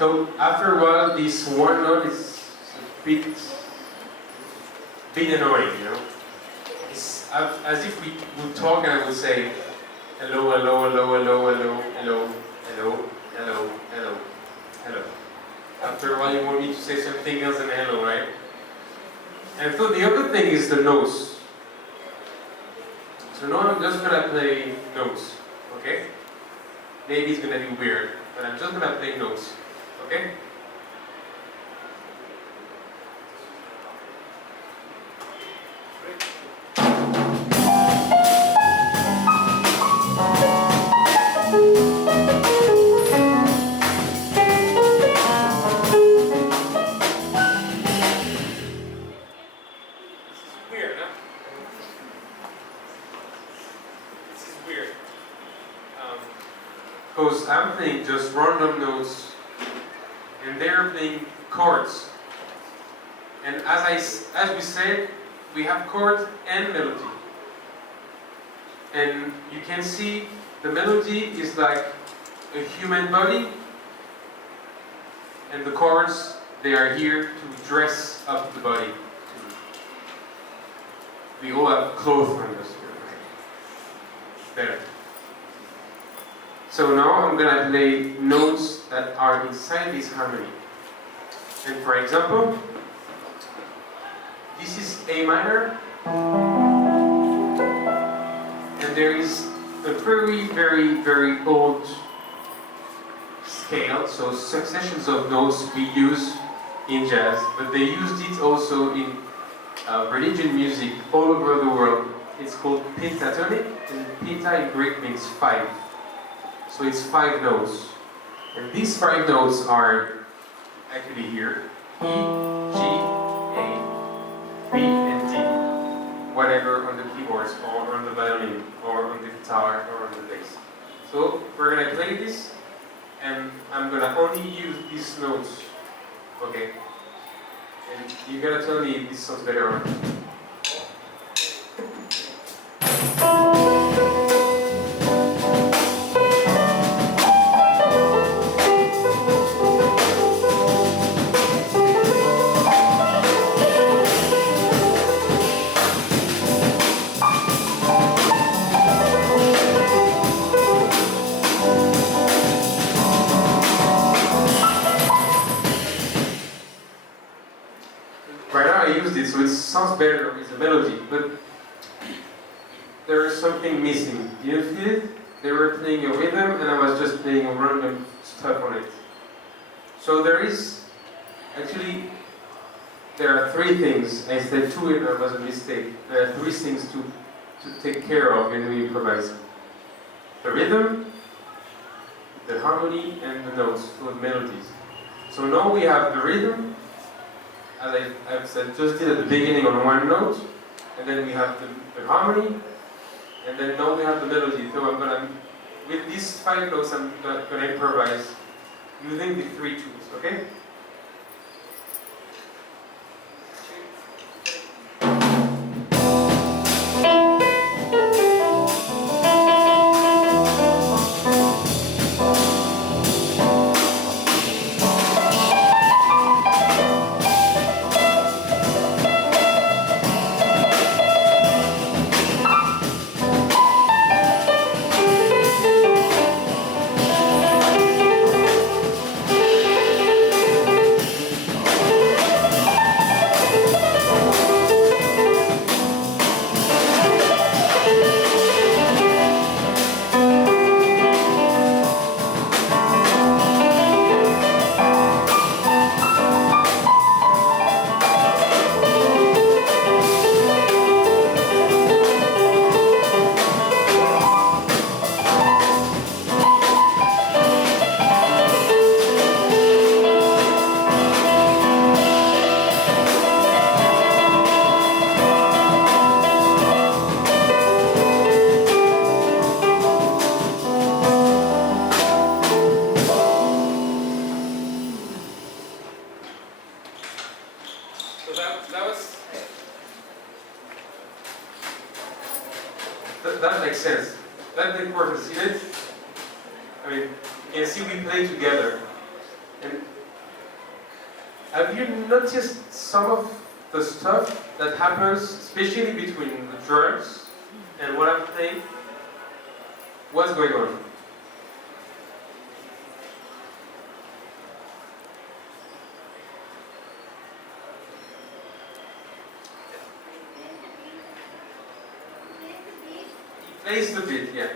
So after a while, this one note is a bit annoying, you know. It's as if we would talk and I would say, hello, hello, hello, hello, hello, hello, hello, hello, hello, hello. After a while, you want me to say something else than hello, right? And so the other thing is the notes. So now I'm just gonna play notes, okay? Maybe it's gonna be weird, but I'm just gonna play notes, okay? Because I'm playing just random notes and they're playing chords. And as we said, we have chord and melody. And you can see the melody is like a human body, and the chords, they are here to dress up the body. We all have clothes on us here, right? Better. So now I'm gonna play notes that are inside this harmony. And for example, this is A minor, and there is a very, very, very old scale, so successions of notes we use in jazz, but they used it also in religion music all over the world. It's called pentatonic, and penta in Greek means 5. So it's 5 notes. And these 5 notes are actually here. E, G, A, B, and D. Whatever on the keyboards, or on the violin, or on the guitar, or on the bass. So we're gonna play this, and I'm gonna only use these notes. Okay? And you gotta tell me if this sounds better or not. Right now I used it, so it sounds better with the melody, but there is something missing. Do you feel it? They were playing a rhythm and I was just playing random stuff on it. So there are 3 things. I said 2 and that was a mistake. There are 3 things to take care of when we improvise. The rhythm, the harmony, and the notes, so the melodies. So now we have the rhythm, as I've said, just did at the beginning on one note, and then we have the harmony, and then now we have the melody. So I'm gonna, with these 5 notes, I'm gonna improvise using the 3 tools, okay? That makes sense. That's the importance, isn't it? I mean, you can see we play together. And have you noticed some of the stuff that happens, especially between the drums and what I'm playing? What's going on? He plays the beat, yeah.